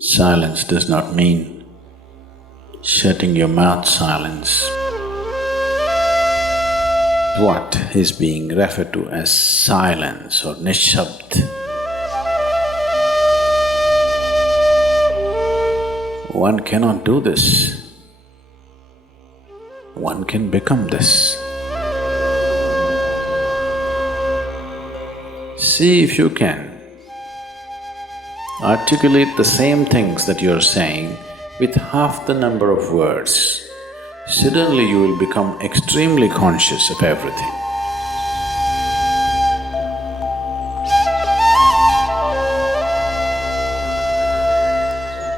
Silence does not mean shutting your mouth silence. What is being referred to as silence or nishabd? One cannot do this. One can become this. See if you can articulate the same things that you're saying with half the number of words. Suddenly you will become extremely conscious of everything.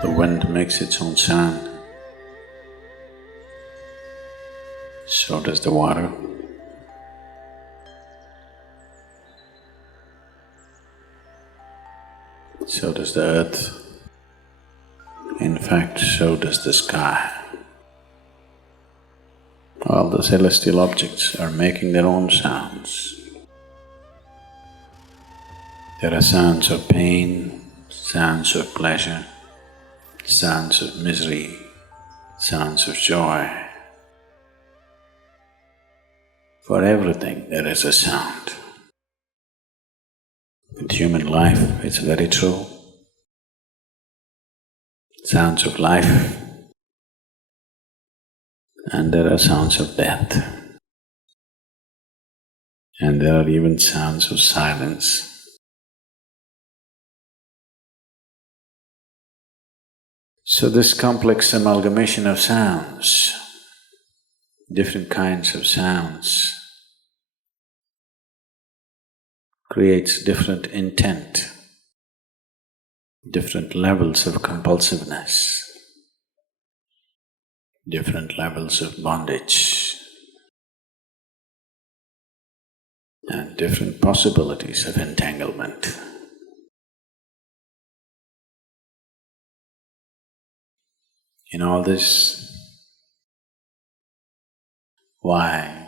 The wind makes its own sound, so does the water. So does the earth. In fact, so does the sky. All the celestial objects are making their own sounds. There are sounds of pain, sounds of pleasure, sounds of misery, sounds of joy. For everything there is a sound. With human life, it's very true. Sounds of life, and there are sounds of death, and there are even sounds of silence. So this complex amalgamation of sounds, different kinds of sounds, creates different intent, different levels of compulsiveness, different levels of bondage, and different possibilities of entanglement. In all this, why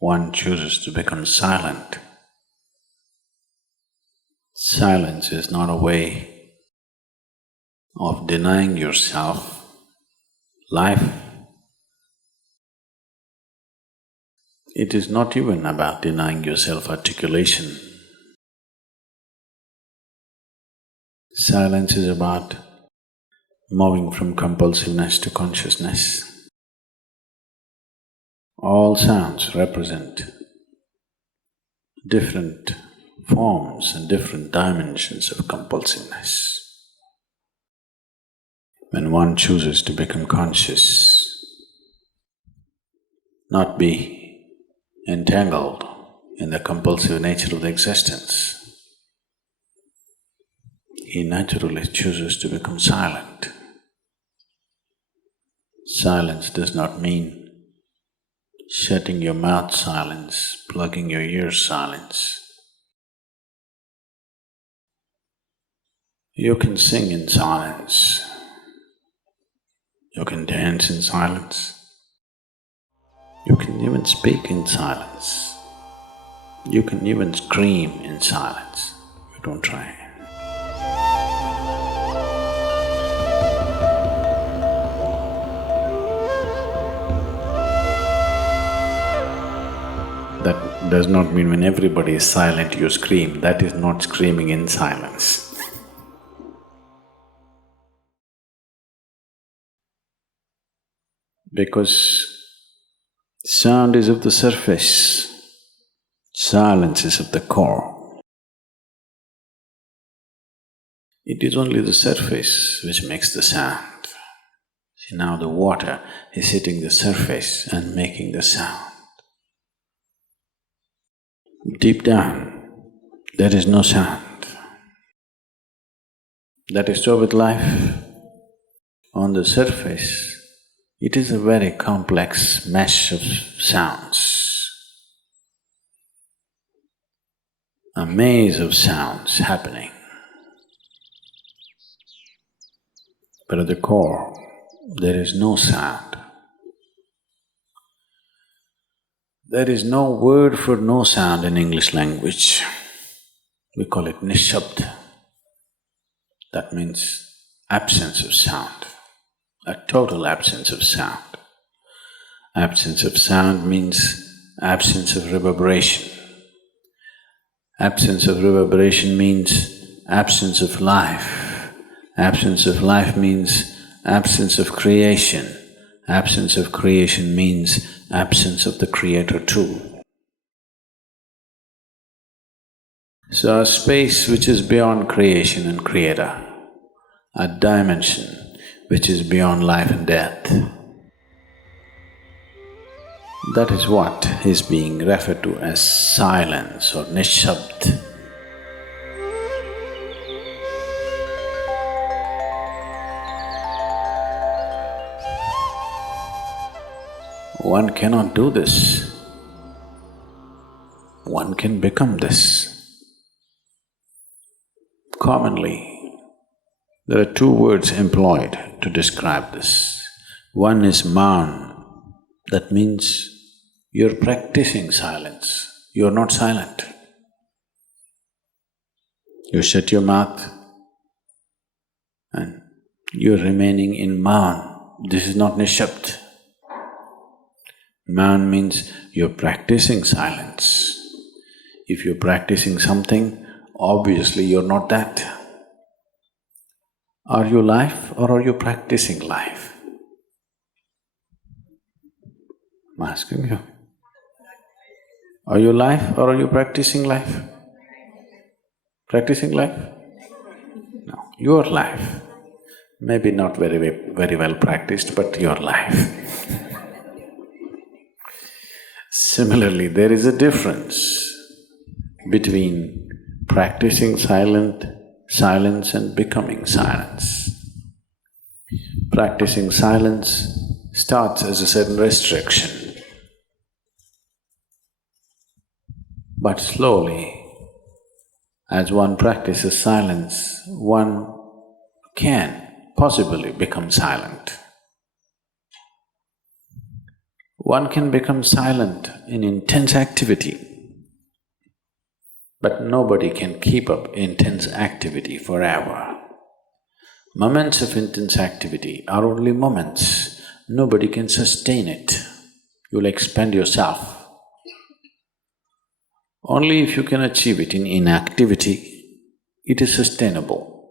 one chooses to become silent? Silence is not a way of denying yourself life. It is not even about denying yourself articulation. Silence is about moving from compulsiveness to consciousness. All sounds represent different forms and different dimensions of compulsiveness. When one chooses to become conscious, not be entangled in the compulsive nature of the existence, he naturally chooses to become silent. Silence does not mean shutting your mouth silence, plugging your ears silence. You can sing in silence, you can dance in silence, you can even speak in silence, you can even scream in silence. You don't try. That does not mean when everybody is silent you scream. That is not screaming in silence. Because sound is of the surface, silence is of the core. It is only the surface which makes the sound. See, now the water is hitting the surface and making the sound. Deep down, there is no sound. That is so with life. On the surface, it is a very complex mesh of sounds, a maze of sounds happening. But at the core, there is no sound. There is no word for no sound in English language. We call it nishabd. That means absence of sound, a total absence of sound. Absence of sound means absence of reverberation. Absence of reverberation means absence of life. Absence of life means absence of creation. Absence of creation means absence of the Creator too. So a space which is beyond creation and Creator, a dimension which is beyond life and death, that is what is being referred to as silence or nishabd. One cannot do this. One can become this. Commonly, there are two words employed to describe this. One is maun, that means you're practicing silence, you're not silent. You shut your mouth and you're remaining in maun. This is not nishabd. Maun means you're practicing silence. If you're practicing something, obviously you're not that. Are you life or are you practicing life? I'm asking you. Are you life or are you practicing life? Practicing life? No, your life. Maybe not very well practiced, but your life. Similarly, there is a difference between practicing silence and becoming silence. Practicing silence starts as a certain restriction, but slowly, as one practices silence, one can possibly become silent. One can become silent in intense activity, but nobody can keep up intense activity forever. Moments of intense activity are only moments, nobody can sustain it. You'll expend yourself. Only if you can achieve it in inactivity, it is sustainable.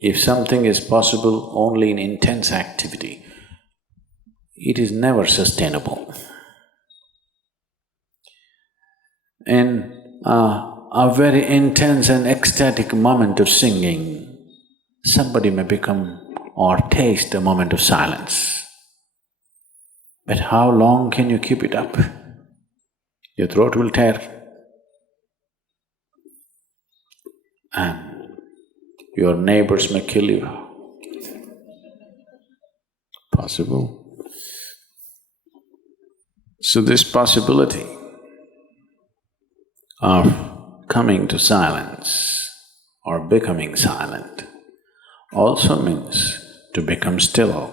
If something is possible only in intense activity, it is never sustainable. In a very intense and ecstatic moment of singing, somebody may become or taste a moment of silence. But how long can you keep it up? Your throat will tear and your neighbors may kill you. Possible. So this possibility of coming to silence or becoming silent also means to become still,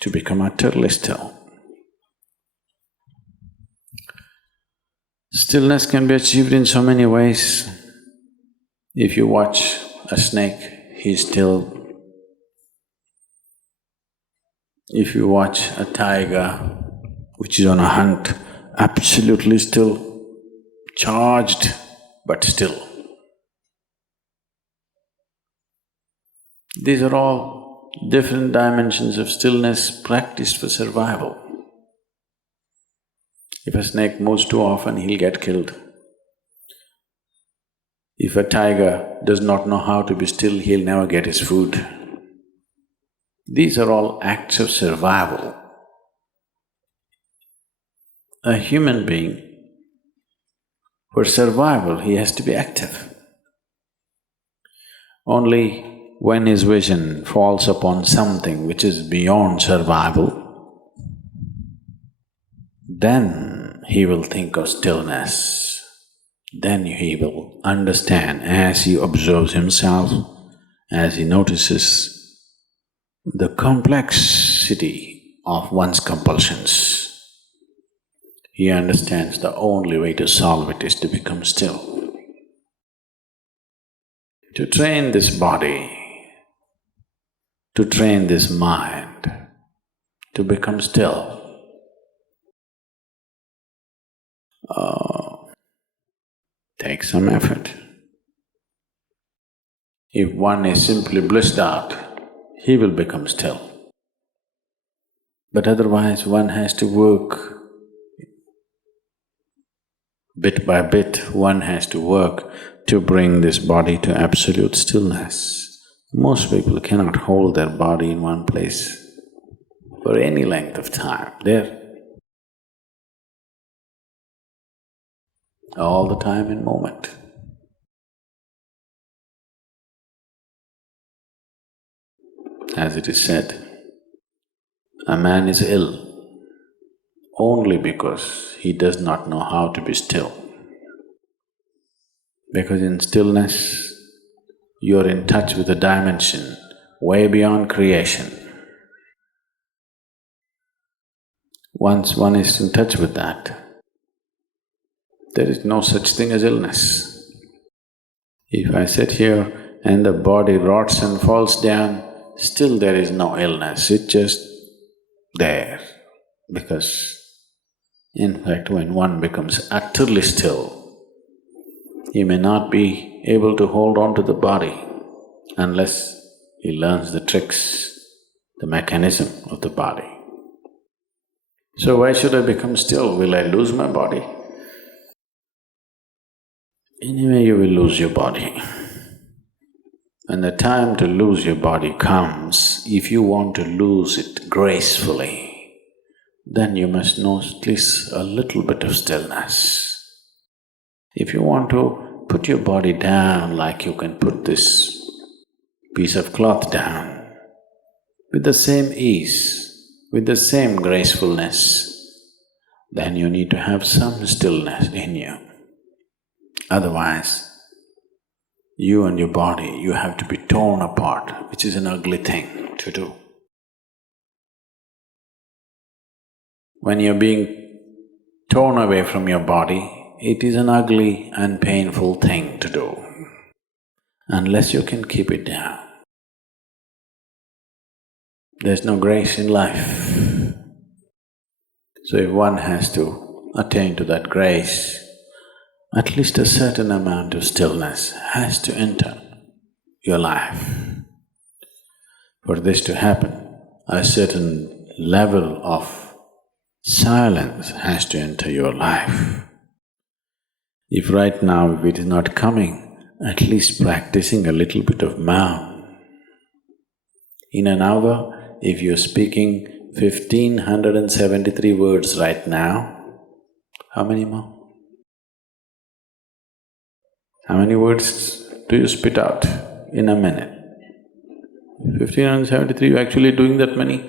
to become utterly still. Stillness can be achieved in so many ways. If you watch a snake, he's still. If you watch a tiger which is on a hunt, absolutely still, charged but still. These are all different dimensions of stillness practiced for survival. If a snake moves too often, he'll get killed. If a tiger does not know how to be still, he'll never get his food. These are all acts of survival. A human being, for survival, he has to be active. Only when his vision falls upon something which is beyond survival, then he will think of stillness. Then he will understand as he observes himself, as he notices the complexity of one's compulsions. He understands the only way to solve it is to become still. to train this body, to train this mind, to become still. Takes some effort. If one is simply blissed out, he will become still. But otherwise, one has to work bit by bit, one has to work to bring this body to absolute stillness. Most people cannot hold their body in one place for any length of time. They're all the time in movement. As it is said, a man is ill only because he does not know how to be still. Because in stillness, you're in touch with a dimension way beyond creation. Once one is in touch with that, there is no such thing as illness. If I sit here and the body rots and falls down, still there is no illness, it's just there. Because in fact, when one becomes utterly still, he may not be able to hold on to the body unless he learns the tricks, the mechanism of the body. So why should I become still? Will I lose my body? Anyway, you will lose your body. When the time to lose your body comes, if you want to lose it gracefully, then you must know at least a little bit of stillness. If you want to put your body down like you can put this piece of cloth down, with the same ease, with the same gracefulness, then you need to have some stillness in you. Otherwise, you and your body, you have to be torn apart, which is an ugly thing to do. When you're being torn away from your body, it is an ugly and painful thing to do, unless you can keep it down. There's no grace in life. So if one has to attain to that grace, at least a certain amount of stillness has to enter your life. For this to happen, a certain level of silence has to enter your life. If right now if it is not coming, at least practicing a little bit of mouth. In an hour, if you're speaking 1573 words right now, how many more? How many words do you spit out in a minute? 1573, you're actually doing that many?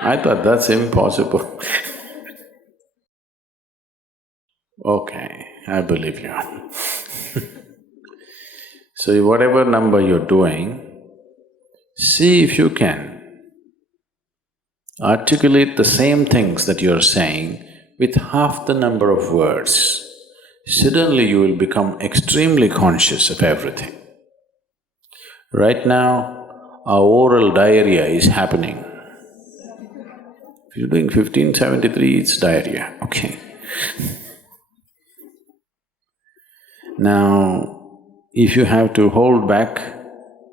I thought that's impossible. Okay, I believe you. So whatever number you're doing, see if you can articulate the same things that you're saying with half the number of words. Suddenly you will become extremely conscious of everything. Right now, our oral diarrhea is happening. If you're doing 1573, it's diarrhea, okay. Now, if you have to hold back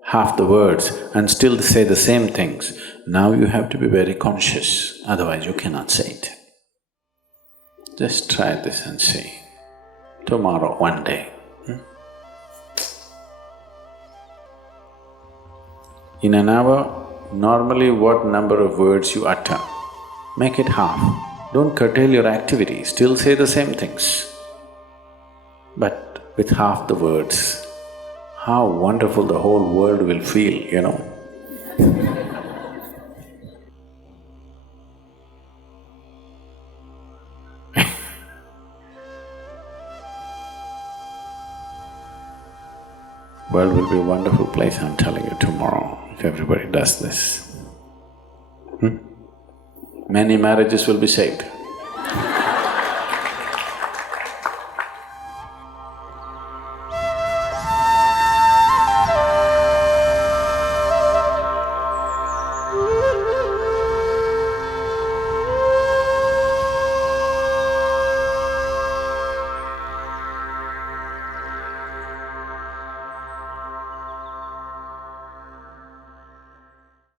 half the words and still say the same things, now you have to be very conscious, otherwise you cannot say it. Just try this and see. Tomorrow, one day. In an hour, normally what number of words you utter, make it half. Don't curtail your activity, still say the same things. But with half the words, how wonderful the whole world will feel, you know. World will be a wonderful place, I'm telling you, tomorrow, if everybody does this. Many marriages will be saved.